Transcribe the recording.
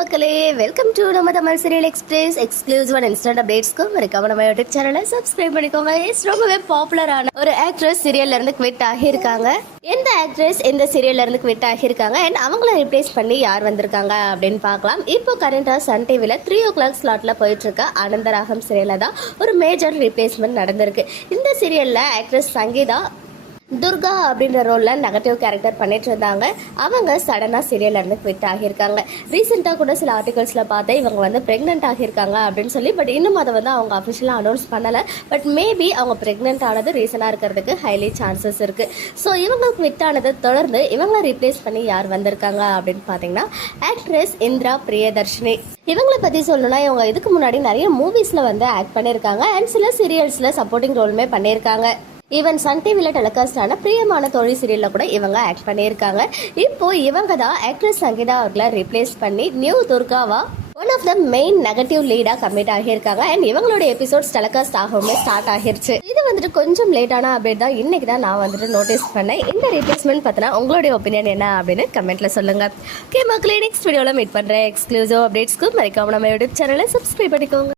மக்களே welcome to நம்ம Tamil serial express exclusive and instant அப்டேட்ஸ்க்கு மறக்காம நம்ம யூடியூப் சேனலை சப்ஸ்கிரைப் பண்ணிக்கோங்க. எஸ் ரொம்பவே பாப்புலரான ஒரு ஆக்ட்ரஸ் சீரியல்ல இருந்து குவிட் ஆகியிருக்காங்க. எந்த ஆக்ட்ரஸ் எந்த சீரியல்ல இருந்து குவிட் ஆகியிருக்காங்க? அண்ட் அவங்கள ரிப்ளேஸ் பண்ணி யார் வந்திருக்காங்க அப்படின்னு பார்க்கலாம். இப்போ கரண்டா சன் டிவில த்ரீ ஓ கிளாக் ஸ்லாட்ல போயிட்டு இருக்க ஆனந்தராகம் சீரியல்ல தான் ஒரு மேஜர் ரிப்ளேஸ்மெண்ட் நடந்திருக்கு. இந்த சீரியல்ல ஆக்ட்ரஸ் சங்கீதா துர்கா அப்படின்ற ரோலில் நெகட்டிவ் கேரக்டர் பண்ணிட்டு இருந்தாங்க. அவங்க சடனாக சீரியல்ல இருந்து குவிட் ஆகியிருக்காங்க. ரீசெண்டாக கூட சில ஆர்டிகல்ஸில் பார்த்து இவங்க வந்து ப்ரெக்னென்ட் ஆகியிருக்காங்க அப்படின்னு சொல்லி பட் இன்னும் அதை வந்து அவங்க அஃபிஷியலாக அனௌன்ஸ் பண்ணலை. பட் மேபி அவங்க ப்ரெக்னென்ட் ஆனது ரீசனாக இருக்கிறதுக்கு ஹைலி சான்சஸ் இருக்குது ஸோ இவங்க குவிட் ஆனதை தொடர்ந்து இவங்களை ரீப்ளேஸ் பண்ணி யார் வந்திருக்காங்க அப்படின்னு பார்த்தீங்கன்னா ஆக்ட்ரஸ் இந்திரா பிரியதர்ஷினி. இவங்களை பற்றி சொல்லணும்னா இவங்க இதுக்கு முன்னாடி நிறைய மூவிஸில் வந்து ஆக்ட் பண்ணியிருக்காங்க. அண்ட் சில சீரியல்ஸில் சப்போர்ட்டிங் ரோலுமே பண்ணியிருக்காங்க. ஈவன் சன் டிவியில் டெலிகாஸ்டான பிரியமான தொழில் சீரியலில் கூட இவங்க ஆக்ட் பண்ணியிருக்காங்க. இப்போ இவங்க தான் ஆக்ட்ரஸ் சங்கீதா அவர்களை ரீப்ளேஸ் பண்ணி new துர்காவா one of the main negative லீடாக commit ஆகியிருக்காங்க. அண்ட் இவங்களோட எபிசோட்ஸ் டெலிகாஸ்ட் ஆகவுமே ஸ்டார்ட் ஆகிருச்சு. இது வந்துட்டு கொஞ்சம் லேட்டான அப்டேட் தான். இன்னைக்கு தான் நான் வந்துட்டு நோட்டீஸ் பண்ணேன். இந்த ரீப்ளேஸ்மெண்ட் பார்த்தினா உங்களுடைய ஒப்பீனியன் என்ன அப்படின்னு கமெண்ட்ல சொல்லுங்க. ஓகே மக்களே நெக்ஸ்ட் வீடியோவில் மீட் பண்ணுறேன் எக்ஸ்க்ளூசிவ் அப்டேட்ஸ்க்கு மறைக்காம நம்ம யூடியூப் சேனலை சப்ஸ்கிரைப் பண்ணிக்கோங்க.